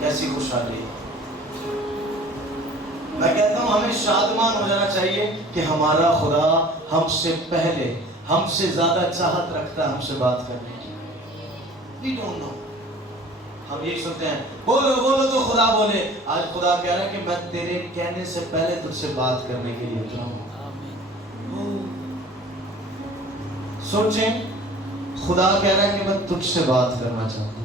کیسی خوشحالی ہے. میں کہتا ہوں ہمیں شادمان ہو جانا چاہیے کہ ہمارا خدا ہم سے پہلے ہم سے زیادہ چاہت رکھتا ہے ہم سے بات کرنے کی. We don't know. ہم یہ سنتے ہیں بولو بولو تو خدا بولے. آج خدا کہہ رہا ہے کہ میں تیرے کہنے سے پہلے تجھ سے بات کرنے کے لیے جاؤں. سوچیں خدا کہہ رہا ہے کہ میں تجھ سے بات کرنا چاہتا ہوں.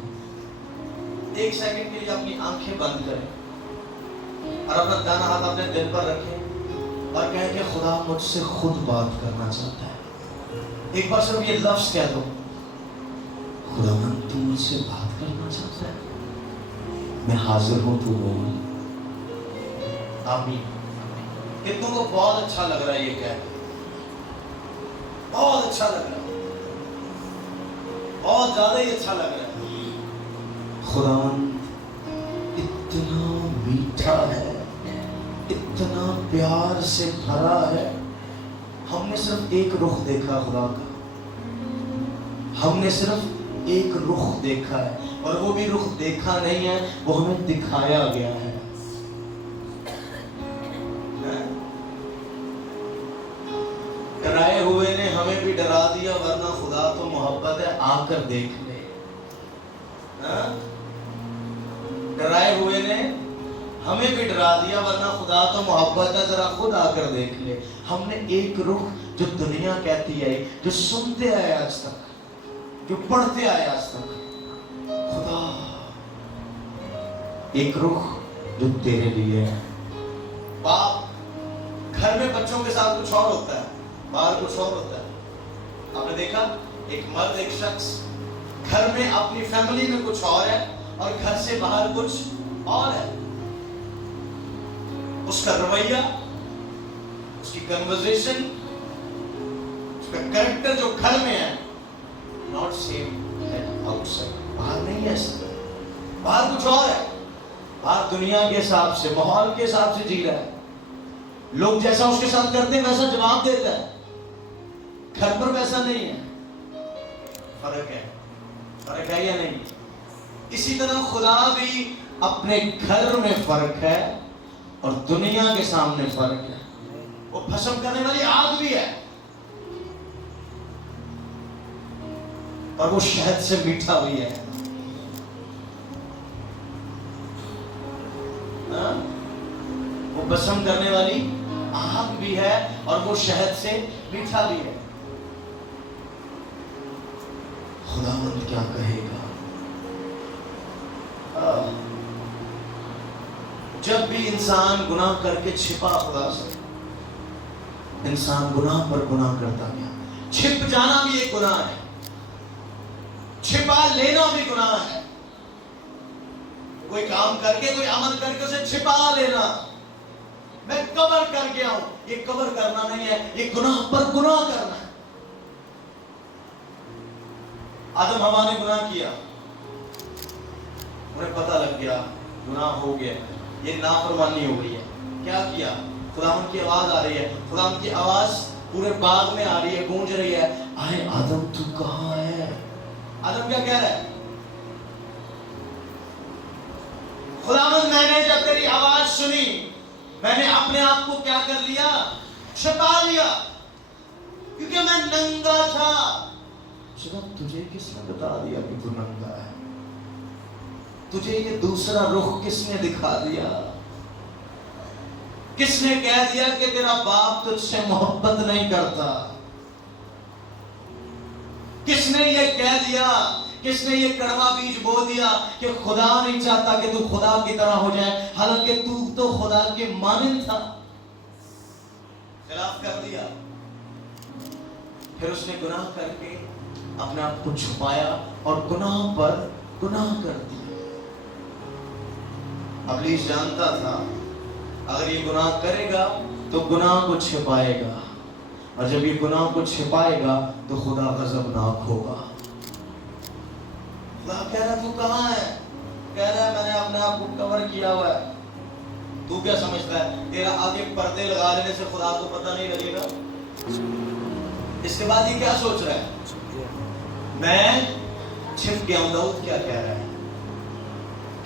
ایک سیکنڈ کے لیے اپنی آنکھیں بند کریں اور اپنا دانا ہاتھ اپنے دل پر رکھیں اور کہیں کہ خدا مجھ سے خود بات کرنا چاہتا ہے. ایک بار صرف یہ لفظ کہہ دو, خدا تو مجھ سے بات کرنا چاہتا ہے, میں حاضر ہوں, تو بول. آمین. کتنوں کو بہت اچھا لگ رہا ہے یہ کہہ کے, بہت اچھا لگ رہا ہے, بہت زیادہ ہی اچھا لگ رہا ہے. خداوند اتنا میٹھا ہے, اتنا پیار سے بھرا ہے. ہم نے صرف ایک رخ دیکھا خدا کا, ہم نے صرف ایک رخ دیکھا ہے, اور وہ بھی رخ دیکھا نہیں ہے, وہ ہمیں دکھایا گیا ہے. ڈرائے ہوئے نے ہمیں بھی ڈرا دیا, ورنہ خدا تو محبت ہے, آ کر دیکھ لے. ڈرائے ہوئے نے ہمیں بھی ڈرا دیا, ورنہ خدا تو محبت ہے, ذرا خود آ کر دیکھ لے. ہم نے ایک رخ جو دنیا کہتی ہے, جو سنتے آئے آج تک, جو پڑھتے آئے آج تک, خدا ایک رخ جو تیرے لیے ہے. باپ گھر میں بچوں کے ساتھ کچھ اور ہوتا ہے, باہر کچھ اور ہوتا ہے. آپ نے دیکھا ایک مرد, ایک شخص گھر میں اپنی فیملی میں کچھ اور ہے اور گھر سے باہر کچھ اور ہے. اس کا رویہ, اس کی کنورسیشن, اس کا کریکٹر جو گھر میں ہے, not same آؤٹ سائڈ. باہر نہیں ہے ایسا, باہر کچھ اور ہے. باہر دنیا کے حساب سے, ماحول کے حساب سے جی رہا ہے, لوگ جیسا اس کے ساتھ کرتے ہیں ویسا جواب دیتا ہے. گھر پر ویسا نہیں ہے. فرق ہے, فرق ہے یا نہیں؟ اسی طرح خدا بھی اپنے گھر میں فرق ہے اور دنیا کے سامنے فرق ہے. وہ بھسم کرنے والی آگ بھی ہے اور وہ شہد سے میٹھا بھی ہے. وہ بھسم کرنے والی آگ بھی ہے اور وہ شہد سے میٹھا بھی ہے. خداوند کیا کہے گا؟ جب بھی انسان گناہ کر کے چھپا خدا سے, انسان گناہ پر گناہ کرتا گیا. چھپ جانا بھی ایک گناہ ہے, چھپا لینا بھی گناہ ہے. کوئی کام کر کے, کوئی عمل کر کے اسے چھپا لینا, میں کور کر گیا ہوں, یہ کور کرنا نہیں ہے, یہ گناہ پر گناہ کرنا ہے. آدم حوا نے گناہ کیا, انہیں پتہ لگ گیا گناہ ہو گیا, یہ نافرمانی ہو گئی ہے. کیا کیا؟ خداوند کی آواز آ رہی ہے, خداوند کی آواز پورے باغ میں آ رہی ہے, گونج رہی ہے, آئے آدم تو کہاں ہے؟ آدم کیا کہہ رہا ہے؟ خداوند میں نے جب تیری آواز سنی, میں نے اپنے آپ کو کیا کر لیا؟ چھپا لیا, کیونکہ میں ننگا تھا. تجھے کس نے بتا دیا کہ تو ننگا ہے؟ تجھے یہ دوسرا رخ کس نے دکھا دیا؟ کس نے کہہ دیا کہ تیرا باپ تجھ سے محبت نہیں کرتا؟ کس نے یہ کہہ دیا, کس نے یہ کڑوا بیج بو دیا کہ خدا نہیں چاہتا کہ تو خدا کی طرح ہو جائے, حالانکہ تو خدا کے مانند تھا, خلاف کر دیا. پھر اس نے گناہ کر کے اپنے آپ کو چھپایا اور گناہ پر گناہ کر دیا. ابلیس جانتا تھا اگر یہ گناہ کرے گا تو گناہ کو چھپائے گا, اور جب یہ گناہ کو چھپائے گا تو خدا غضبناک ہوگا. خدا کہہ رہا تو کہاں ہے؟ کہہ رہا ہے میں نے اپنے آپ کو کور کیا ہوا ہے. تو کیا سمجھتا ہے تیرا آگے پردے لگا لینے سے خدا کو پتہ نہیں لگے گا؟ اس کے بعد یہ کیا سوچ رہا ہے؟ میں چھپ گیا ہوں. داؤد کیا کہہ رہا ہے؟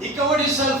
He covered himself।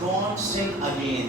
Don't sin again.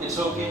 it's okay.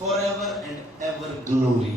Forever and ever glory.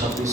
26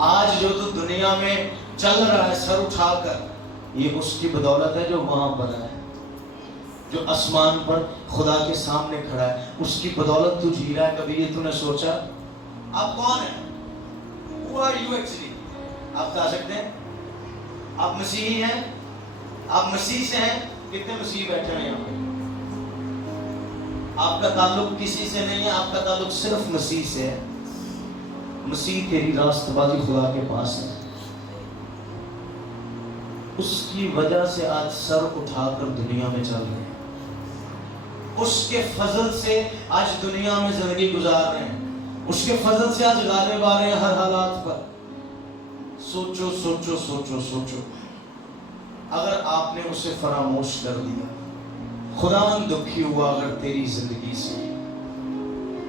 آج جو تو دنیا میں چل رہا ہے سر اٹھا کر، یہ اس کی بدولت ہے جو وہاں بنا ہے، جو آسمان پر خدا کے سامنے کھڑا ہے، اس کی بدولت تو جی رہا ہے۔ کبھی یہ تو نے سوچا آپ کون ہیں؟ Who are you actually؟ آپ بتا سکتے ہیں؟ آپ مسیحی ہیں؟ آپ مسیح سے ہیں؟ کتنے مسیحی بیٹھے ہیں یہاں پہ؟ آپ کا تعلق کسی سے نہیں ہے، آپ کا تعلق صرف مسیح سے ہے۔ مسیح تیری راست بازی خدا کے پاس ہے، اس کی وجہ سے آج سر اٹھا کر دنیا میں چل رہے ہیں، اس کے فضل سے آج دنیا میں زندگی گزار رہے ہیں، اس کے فضل سے آج غالب آ رہے ہیں ہر حالات پر۔ سوچو سوچو سوچو سوچو، اگر آپ نے اسے فراموش کر دیا، خداوند دکھی ہوا اگر تیری زندگی سے،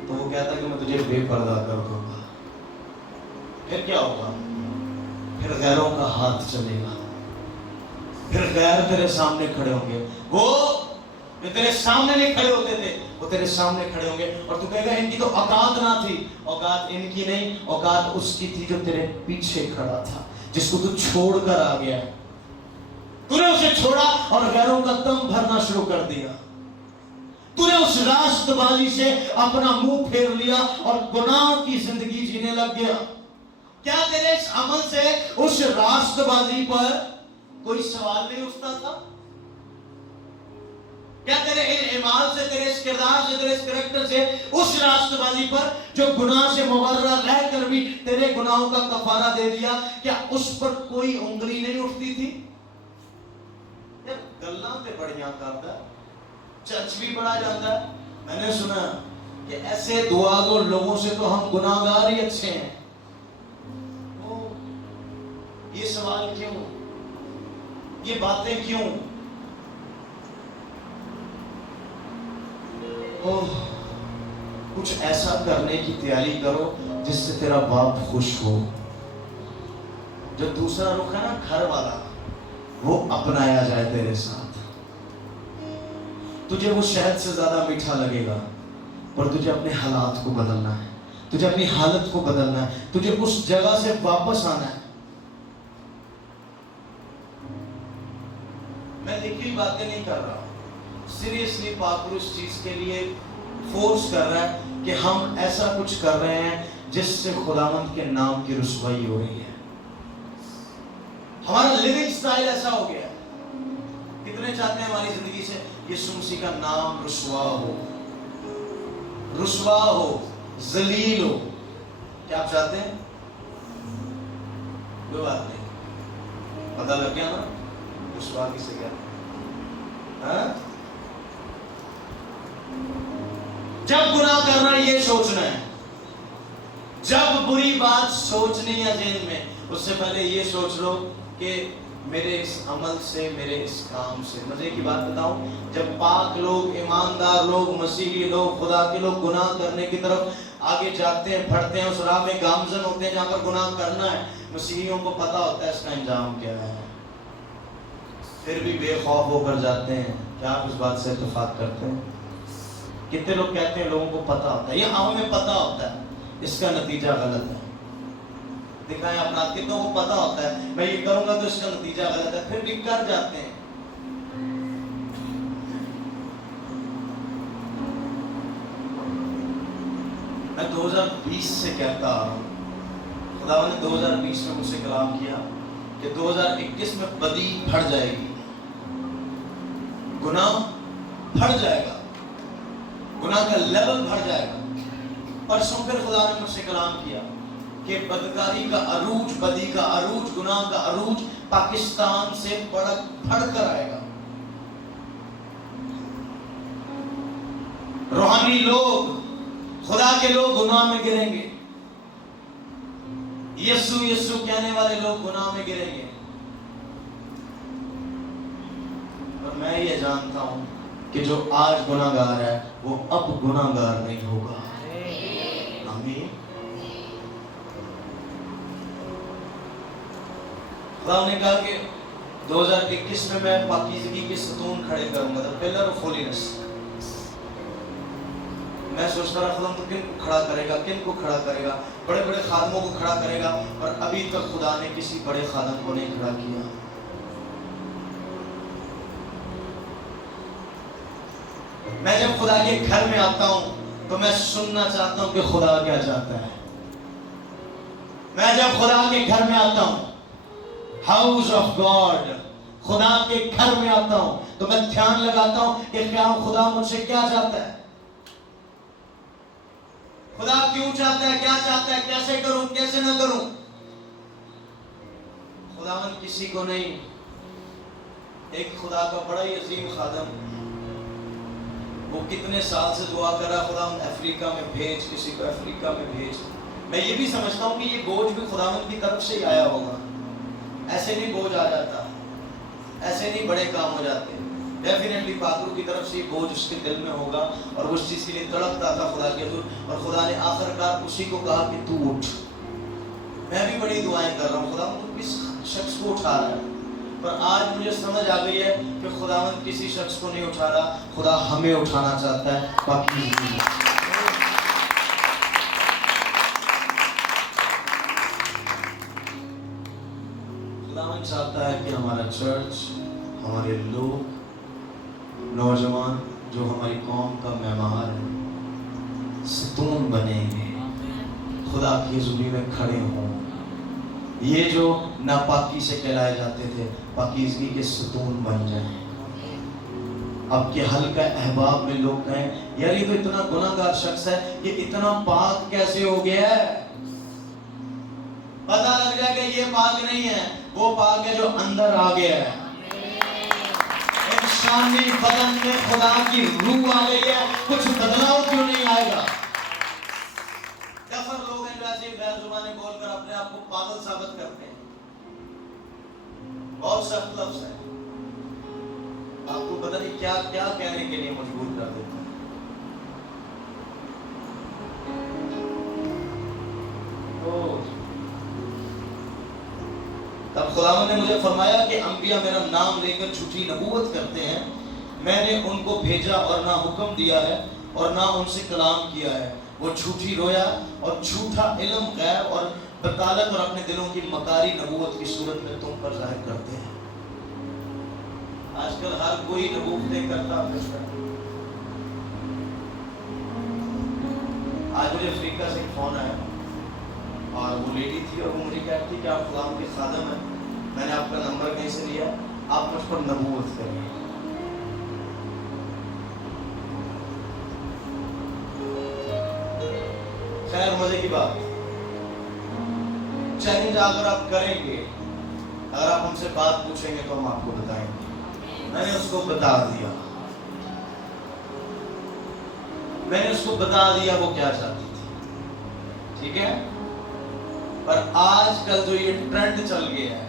تو وہ کہتا کہ میں تجھے بے پردہ کر دوں گا، پھر کیا ہوگا؟ پھر غیروں کا ہاتھ چلے گا، پھر غیر تیرے سامنے کھڑے ہوں گے، وہ جو تیرے سامنے نہیں کھڑے ہوتے تھے وہ تیرے سامنے کھڑے ہوں گے، اور تو کہے گا ان کی تو اوقات نہ تھی۔ اوقات ان کی نہیں، اوقات اس کی تھی جو تیرے پیچھے کھڑا تھا، جس کو تو چھوڑ کر آ گیا، تو نے اسے چھوڑا اور غیروں کا دم بھرنا شروع کر دیا، تو نے اس راست بازی سے اپنا منہ پھیر لیا اور گناہ کی زندگی جینے لگ گیا۔ کیا تیرے اس عمل سے اس راست بازی پر کوئی سوال نہیں اٹھتا تھا؟ کیا تیرے ان اعمال سے، تیرے اس کردار سے، تیرے اس کریکٹر سے، اس راست بازی پر جو گناہ سے مبرہ رہ کر بھی تیرے گناہوں کا کفارہ دے دیا، کیا اس پر کوئی انگلی نہیں اٹھتی تھی؟ یار گلاں تے بڑیاں کردا، چرچ بھی بڑا جاتا ہے۔ میں نے سنا کہ ایسے دعا گو لوگوں سے تو ہم گناہگار ہی اچھے ہیں۔ یہ سوال کیوں؟ یہ باتیں کیوں؟ کچھ ایسا کرنے کی تیاری کرو جس سے تیرا باپ خوش ہو۔ جو دوسرا رخ ہے نا گھر والا، وہ اپنایا جائے تیرے ساتھ۔ تجھے وہ شہد سے زیادہ میٹھا لگے گا، پر تجھے اپنے حالات کو بدلنا ہے، تجھے اپنی حالت کو بدلنا ہے، تجھے اس جگہ سے واپس آنا ہے۔ میں لکھی باتیں نہیں کر رہا ہوں، سیریسلی پاک اس چیز کے لیے فورس کر رہا ہے کہ ہم ایسا کچھ کر رہے ہیں جس سے خداوند کے نام کی رسوائی ہو رہی ہے۔ ہمارا لیونگ سٹائل ایسا ہو گیا ہے۔ کتنے چاہتے ہیں ہماری زندگی سے یسوع مسیح کا نام رسوا ہو، رسوا ہو، ذلیل ہو؟ کیا آپ چاہتے ہیں؟ کوئی بات نہیں، پتہ لگ گیا نا رسوا کسے کیا؟ جب گناہ کرنا یہ سوچنا ہے، جب بری بات سوچنی ہے ذہن میں، اس سے پہلے یہ سوچ لو کہ میرے اس عمل سے، میرے اس کام سے، مزے کی بات بتاؤں، جب پاک لوگ، ایماندار لوگ، مسیحی لوگ، خدا کے لوگ گناہ کرنے کی طرف آگے جاتے ہیں، بڑھتے ہیں، اس راہ میں گامزن ہوتے ہیں جہاں پر گناہ کرنا ہے، مسیحیوں کو پتہ ہوتا ہے اس کا انجام کیا ہے، پھر بھی بے خوف ہو کر جاتے ہیں۔ کیا آپ اس بات سے اتفاق کرتے ہیں؟ کتنے لوگ کہتے ہیں لوگوں کو پتہ ہوتا ہے، یہ ہمیں پتہ ہوتا ہے اس کا نتیجہ غلط ہے؟ دکھائیں اپنا، کتنوں کو پتہ ہوتا ہے میں یہ کروں گا تو اس کا نتیجہ غلط ہے، پھر بھی کر جاتے ہیں۔ میں 2020 سے کہتا آ رہا ہوں، خدا نے 2020 میں مجھ سے کلام کیا کہ 2021 میں بدی بڑھ جائے گی، گناہ بڑھ جائے گا، گناہ کا لیول بڑھ جائے گا۔ پرسوں پھر خدا نے مجھ سے کلام کیا کہ بدکاری کا عروج، بدی کا عروج، گناہ کا عروج پاکستان سے بڑھ کر آئے گا۔ روحانی لوگ، خدا کے لوگ گناہ میں گریں گے، یسوع یسوع کہنے والے لوگ گناہ میں گریں گے، اور میں یہ جانتا ہوں کہ جو آج گناہ گار ہے وہ اب گناہ گار نہیں ہوگا۔ آمین۔ خدا نے کہا کہ 2021 میں پاکیزگی کے ستون کھڑے کروں گا، the pillar of holiness۔ میں سوچتا رہا خدا تو کن کو کھڑا کرے گا، کن کو کھڑا کرے گا، بڑے بڑے خادموں کو کھڑا کرے گا، اور ابھی تک خدا نے کسی بڑے خادم کو نہیں کھڑا کیا۔ میں جب خدا کے گھر میں آتا ہوں تو میں سننا چاہتا ہوں کہ خدا کیا چاہتا ہے۔ میں جب خدا کے گھر میں آتا ہوں، ہاؤس آف گاڈ، خدا کے گھر میں آتا ہوں تو میں دھیان لگاتا ہوں کہ کیا خدا مجھ سے کیا چاہتا ہے، خدا کیوں چاہتا ہے، کیا چاہتا ہے، کیسے کروں کیسے نہ کروں۔ خداوند کسی کو نہیں، ایک خدا کا بڑا ہی عظیم خادم، وہ کتنے سال سے دعا کر رہا خداوند افریقہ میں بھیج، کسی کو افریقہ میں بھیج۔ میں یہ بھی سمجھتا ہوں کہ یہ بوجھ بھی خداوند کی طرف سے ہی آیا ہوگا، ایسے نہیں بوجھ آ جاتا، ایسے نہیں بڑے کام ہو جاتے۔ ڈیفینیٹلی پادرو کی طرف سے یہ بوجھ اس کے دل میں ہوگا اور اس چیز کے لیے تڑپتا تھا خدا کے حضور، اور خدا نے آخر کار اسی کو کہا کہ تو اٹھ۔ میں بھی بڑی دعائیں کر رہا ہوں، خدا مجھے کس شخص کو اٹھا رہا ہے، پر آج مجھے سمجھ آ گئی ہے کہ خداوند کسی شخص کو نہیں اٹھا رہا، خدا ہمیں اٹھانا چاہتا ہے پاکیزگی میں۔ خداوند چاہتا ہے کہ ہمارا چرچ، ہمارے لوگ، نوجوان جو ہماری قوم کا معمار ہے، ستون بنیں گے، خدا کی حضوری میں کھڑے ہوں۔ یہ جو ناپاکی سے کہلائے جاتے تھے، پاکیزگی کے ستون بن جائیں۔ اب کے حلقہ احباب میں لوگ کہیں یار یہ تو اتنا گناہ گار شخص ہے، یہ اتنا پاک کیسے ہو گیا ہے؟ پتہ لگ جائے کہ یہ پاک نہیں ہے، وہ پاک ہے جو اندر آ گیا ہے۔ انسانی بدن میں خدا کی روح آ گئی ہے، کچھ بدلاؤ کیوں نہیں آئے گا؟ کفر لوگ ہیں جو ایسی غیر زبانی بول کر اپنے آپ کو پاگل ثابت کرتے ہیں، بہت سخت لفظ ہے، آپ کو پتہ نہیں کیا کیا کہنے کے لیے مجبور کر دیتے ہیں۔ تب خداوند نے مجھے فرمایا کہ انبیاء میرا نام لے کر جھوٹی نبوت کرتے ہیں، میں نے ان کو بھیجا اور نہ حکم دیا ہے اور نہ ان سے کلام کیا ہے، وہ جھوٹی رویا اور جھوٹا علم غیب اور بطالت اور اپنے دلوں کی مکاری نبوت کی صورت میں تم پر ظاہر کرتے ہیں۔ آج کل ہر کوئی نبوتیں کرتا پھرتا ہے۔ آج مجھے افریقہ سے ایک فون آیا اور وہ لیڈی تھی اور وہ مجھے کہتی کہ آپ خدا کے خادم ہیں، میں نے آپ کا نمبر کہیں سے لیا، آپ مجھ پر نبوت کریں۔ خیر مزے کی بات، چیلنج اگر آپ کریں گے، اگر آپ ہم سے بات پوچھیں گے تو ہم آپ کو بتائیں گے۔ میں نے اس کو بتا دیا، میں نے اس کو بتا دیا وہ کیا چاہتی تھی، ٹھیک ہے؟ پر آج کل جو یہ ٹرینڈ چل گیا ہے،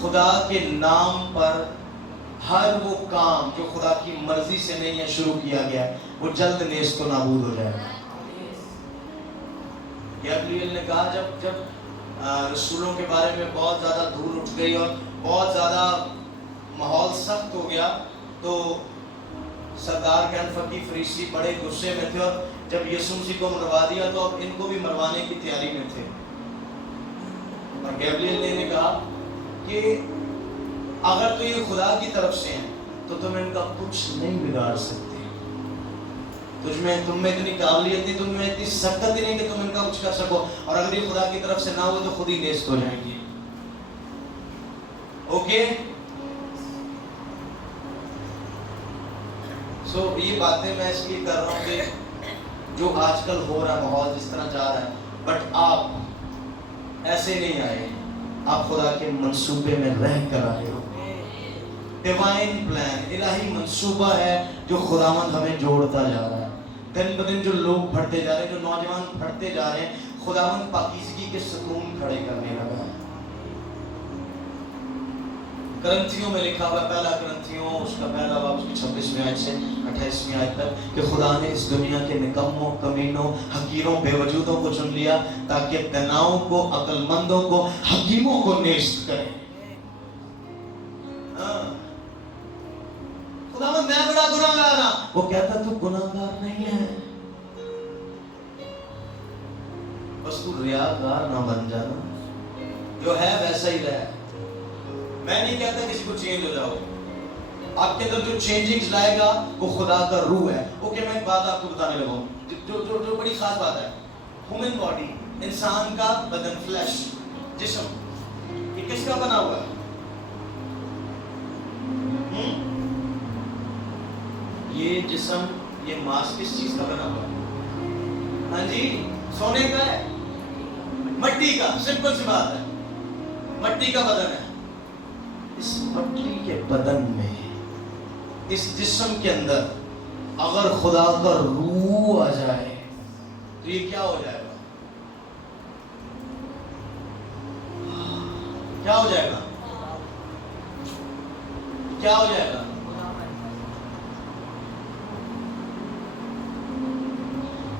خدا کے نام پر ہر وہ کام جو خدا کی مرضی سے نہیں ہے شروع کیا گیا ہے، وہ جلد نیست و نابود ہو جائے گا۔ گیبریل نے کہا جب رسولوں کے بارے میں بہت زیادہ دھول اٹھ گئی اور بہت زیادہ ماحول سخت ہو گیا تو سردار کینفکی فریسی بڑے غصے میں تھے، اور جب یسوع مسیح کو مروا دیا تو اب ان کو بھی مروانے کی تیاری میں تھے۔ اور گیبریل نے کہا کہ اگر تو یہ خدا کی طرف سے ہیں تو تم ان کا کچھ نہیں بگاڑ سکتے، تم میں اتنی قابلیت نہیں، تم میں اتنی سخت ہی نہیں کہ تم ان کا کچھ کر سکو، اور اگر یہ خدا کی طرف سے نہ ہو تو خود ہی نیست ہو جائیں گی۔ اوکے، سو یہ باتیں میں اس لیے کر رہا ہوں کہ جو آج کل ہو رہا ہے، ماحول جس طرح جا رہا ہے، بٹ آپ ایسے نہیں آئے، آپ خدا کے منصوبے میں رہ کر آئے ہو۔ ڈیوائن پلان، الہی منصوبہ ہے جو خداوند ہمیں جوڑتا جا رہا ہے۔ دن بدن جو لوگ بڑھتے جا رہے ہیں، جو نوجوان بڑھتے جا رہے ہیں، خداوند پاکیزگی کے ستون کھڑے کرنے لگا ہے۔ کرنتھیوں میں لکھا ہوا، پہلا کرنتھیوں اس کا پہلا باب اس کی 26ویں آیت سے 28ویں آیت تک، کہ خدا نے اس دنیا کے نکموں، کمینوں، حقیروں، بے وجودوں کو چن لیا تاکہ دناؤں کو، عقل مندوں کو، حکیموں کو نیست کرے۔ خداوند میں بڑا گناہگار ہوں، وہ کہتا تو گناہگار نہیں ہے، بس تو ریاکار نہ بن جانا، جو ہے ویسا ہی رہ۔ میں نہیں کہتا کسی کو چینج ہو جاؤ، آپ کے اندر جو چینجنگز لائے گا وہ خدا کا روح ہے۔ اوکے، میں ایک بات آپ کو بتانے لگا ہوں جو بڑی خاص بات ہے۔ ہیومن باڈی، انسان کا بدن، فلیش، جسم، یہ کس کا بنا ہوا ہے؟ یہ جسم، یہ ماس کس چیز کا بنا ہوا ہے؟ ہاں جی، سونے کا ہے، مٹی کا، سمپل سی بات ہے، مٹی کا بدن ہے۔ اس مٹی کے بدن میں، اس جسم کے اندر اگر خدا کا روح آ جائے تو یہ کیا ہو جائے گا؟ کیا ہو جائے گا؟ کیا ہو جائے گا؟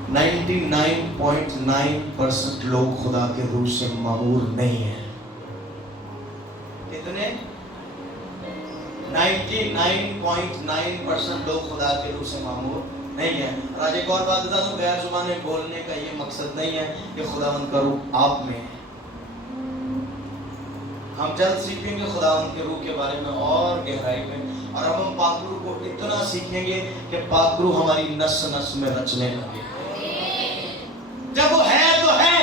99.9% لوگ خدا کے روح سے معمور نہیں ہیں۔ کتنے؟ 99.9% لوگ خدا کے روح سے معمور نہیں ہیں۔ اور آج ایک اور بات بتا دوں، غیر زبانیں بولنے کا یہ مقصد نہیں ہے کہ خداوند کا روح آپ میں ہے۔ ہم جلد سیکھیں گے خداوند کے روح کے بارے میں اور گہرائی میں، اور اب ہم پاک روح کو اتنا سیکھیں گے کہ پاک روح ہماری نس نس میں رچنے لگے۔ جب وہ ہے تو ہے،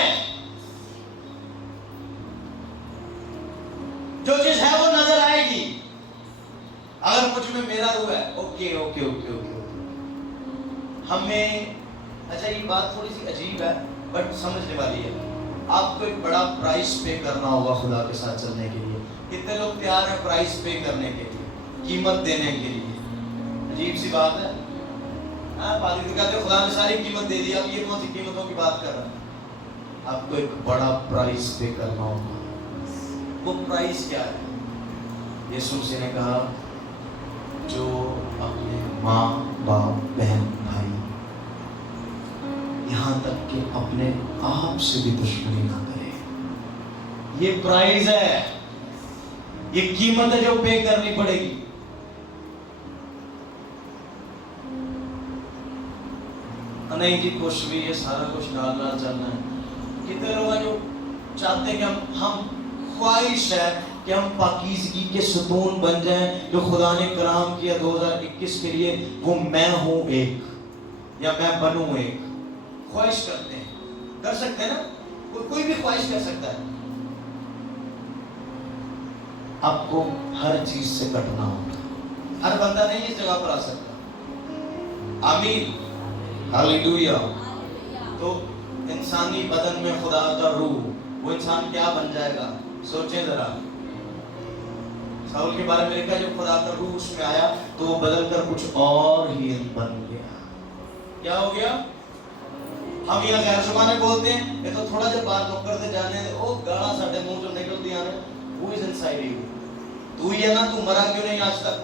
جو چیز ہے وہ نظر آئے گی۔ اگر مجھ میں میرا روح ہے، اوکے اوکے اوکے اوکے، ہمیں، اچھا یہ بات تھوڑی سی عجیب ہے بٹ سمجھنے والی ہے۔ آپ کو ایک بڑا پرائس پے کرنا ہوگا خدا کے ساتھ چلنے کے لیے۔ کتنے لوگ تیار ہیں پرائس پے کرنے کے لیے، قیمت دینے کے لیے؟ عجیب سی بات ہے۔ پادری کہتے ہیں خدا نے ساری قیمت دے دی، اب یہ کون سی قیمتوں کی بات کر رہا ہے؟ آپ کو ایک بڑا پرائس پے کرنا ہوگا۔ وہ پرائس کیا ہے؟ یسوع مسیح نے کہا جو اپنے ماں باپ بہن بھائی یہاں تک کہ اپنے آپ سے بھی دشمنی نہ کرے، یہ پرائز ہے، یہ قیمت ہے جو پے کرنی پڑے گی۔ نہیں جی کچھ بھی، یہ سارا کچھ ڈالنا چلنا ہے۔ کتنے لوگ ہیں جو چاہتے ہیں کہ ہم خواہش ہے کہ ہم پاکیزگی کے ستون بن جائیں جو خدا نے کرام کیا 2021 کے لیے، وہ میں ہوں ایک، یا میں بنوں ایک۔ خواہش کرتے ہیں، کر سکتے ہیں نا، کوئی بھی خواہش کر سکتا ہے۔ آپ کو ہر چیز سے کٹنا ہوگا، ہر بندہ نہیں اس جگہ پر آ سکتا۔ آمین، ہاللیلویا۔ تو انسانی بدن میں خدا کا روح، وہ انسان کیا بن جائے گا؟ سوچیں ذرا۔ ساؤل کے بارے میں لکھا جب خدا کا روح اس میں آیا تو وہ بدل کر کچھ اور ہی بن گیا۔ کیا ہو گیا؟ ہم یہاں غیر زبانیں بولتے ہیں، یہ تو تھوڑا جب بات نوکر سے جانے دے، او گاڑا ساڑھے منہ جو نکل دیا نے، who is inside you؟ تو ہی ہے نا، تو مرا کیوں نہیں آج تک؟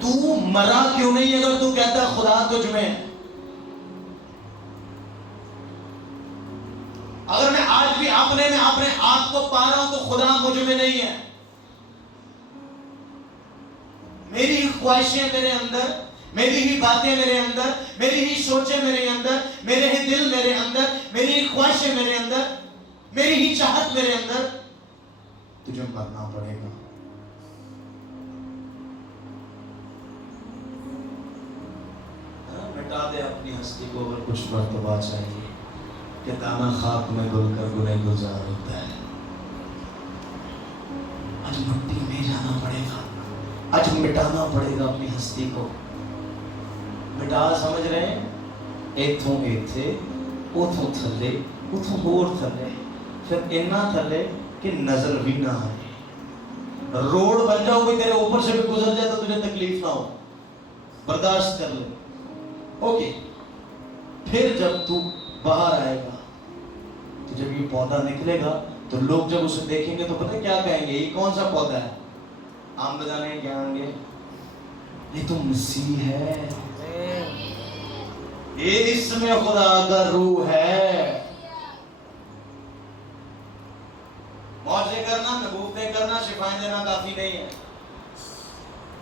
تو مرا کیوں نہیں اگر تو کہتا ہے خدا تجھ میں ہے؟ اگر میں آج بھی اپنے میں اپنے آپ کو پا رہا ہوں تو خدا مجھ میں نہیں ہے۔ میری ہی خواہشیں میرے اندر، میری ہی باتیں میرے اندر، میری ہی سوچیں میرے اندر، میرے ہی دل میرے اندر، میری ہی خواہشیں میرے اندر، میری ہی چاہت میرے اندر۔ تجھے مرنا پڑے گا۔ مٹا دے اپنی ہستی کو اگر کچھ مرتبہ چاہیے، کہ دانا خاک میں گل کر گلے گلزار ہوتا ہے۔ آج مٹی میں جانا پڑے گا، آج مٹانا پڑے گا اپنی ہستی کو۔ مٹا سمجھ رہے ہیں؟ ایتھوں ایتھے، اوتھوں تھلے، اوتھوں ہور تھلے، پھر اتنا تھلے کہ نظر بھی نہ آئے۔ روڈ بن جاؤ بھی تیرے اوپر سے بھی گزر جائے تو تجھے تکلیف نہ ہو، برداشت کر لے۔ اوکے، پھر جب تو باہر آئے گا تو جب یہ پودا نکلے گا تو لوگ جب اسے دیکھیں گے تو پتہ کیا کہیں گے؟ یہ کون سا پودا ہے؟ آم بجانے کیا آئیں گے؟ یہ تو مسیح ہے، یہ اس میں خدا کا روح ہے۔ معجزے کرنا، نبوتیں کرنا، شفائیں دینا کافی نہیں ہے۔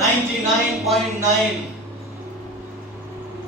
99.9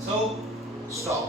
So stop।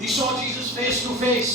He saw Jesus face to face।